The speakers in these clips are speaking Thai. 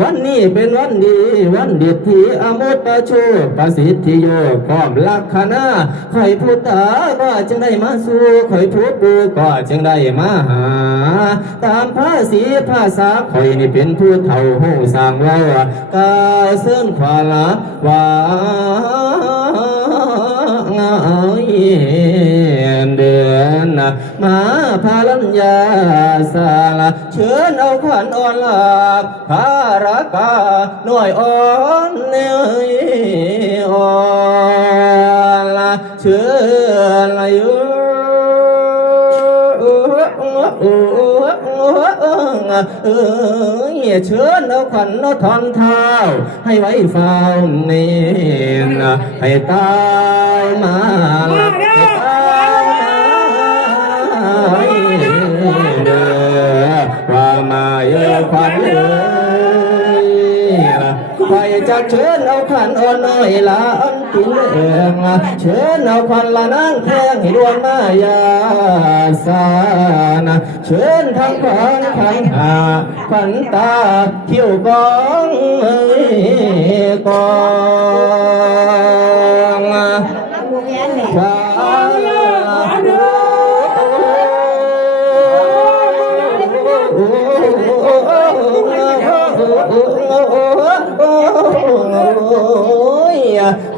วันนี้เป็นวันดีวันเด็ดที่อมุตตะโชประสิทธิโยพร้อมลักษณะคอยผู้ตาก็จึงได้มาสู่คอยผู้ปูก็จึงได้มาหาตามภาษีภาษาคอยนี่เป็นผู้เฒ่าหูสร้างเล่ากาเส้นขวาละว่าเดือนมาพาลัญญาสาลเชิญเอาขวัญอ่อนลาภารกาหน่วยอ่อนเนยอ่อนละเชิญละยุเชิญเอาขวัญเอาทอนเท้าให้ไว้เฝ้าเนนให้ตายมาให้ตายเด้อว่ามาเยอะขวัญเลยไปจะเชิญเอาขวัญอ่อนน้อยละอันกินเองเชิญเอาขวัญละนั่งแข้งให้ดวงมายาสานะเชิญทั้งขวัญขันหาขวัญตาคิ้วกองกองชา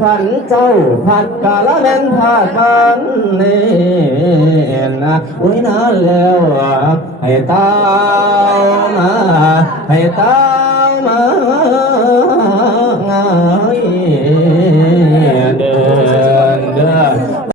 พันเจ้าผัดกาละแม่นผัดกันเนนะอุ้ยนานแล้วให้ตามมาให้ตามมา